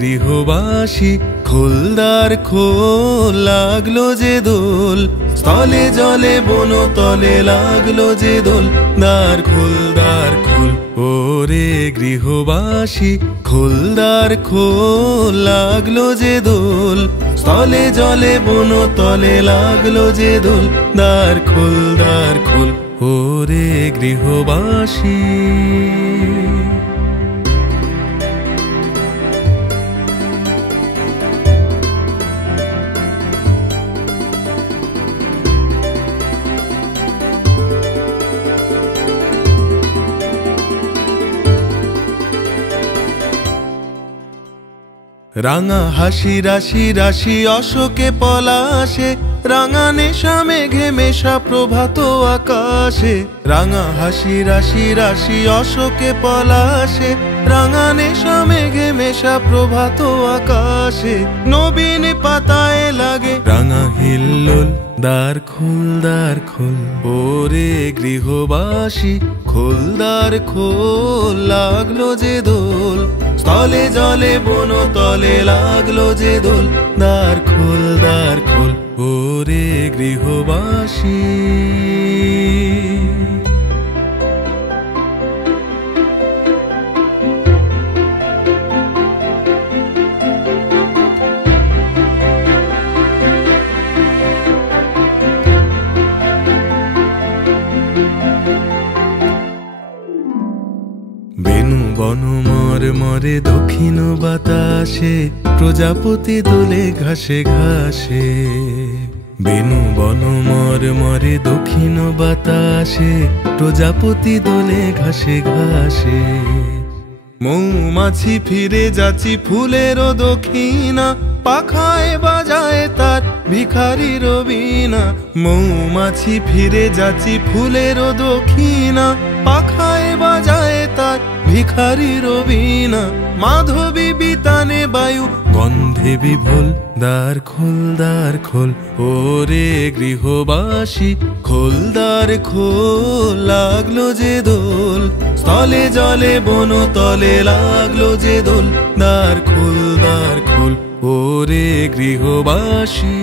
গৃহবাসী খোলদার খোল লাগলো যে দোল, স্থলে জলে বন তলে লাগলো যে দোল, দ্বার খোল ওরে গৃহবাসী খোলদার খোল লাগলো যে দোল, স্থলে জলে বন তলে লাগলো যে দোল, দ্বার খোল ওরে গৃহবাসী। রাঙা হাসি রাশি রাশি অশোকে পলাশে, রাঙা নেশা মেঘে মেশা প্রভাত আকাশে, রাঙা হাসি রাশি রাশি অশোকে পলাশে, রাঙা নেশা মেঘে মেশা প্রভাত আকাশে, নবীন পাতায় লাগে রাঙা হিল্লোল, দ্বার খোল ওরে গৃহবাসী খোলদার খোল লাগলো যে দোল, স্থলে জলে বন তলে লাগলো যে দোল, দ্বার খোল ওরে গৃহবাসী। বেনু বন মরে দক্ষিণ বাতাসে, প্রজাপতি দোলে ঘাসে ঘাসে, বেনু বন মরে দক্ষিণ বাতাসে, প্রজাপতি দোলে ঘাসে ঘাসে, মৌমাছি ফিরে যাচ্ছি ফুলেরও দক্ষিণা, পাখায় বাজায় তার ভিখারির বীণা, মৌমাছি ফিরে যাচ্ছি ফুলেরও দক্ষিণা, পাখায় বাজায় তার ভিখারির বীণা, মাধবী বিতানে বায়ু গন্ধে বিভোল, দ্বার খোল ওরে গৃহবাসী খোলদার খোল লাগলো যে দোল, স্থলে জলে বন তলে লাগলো যে দোল, দ্বার খোল ওরে গৃহবাসী।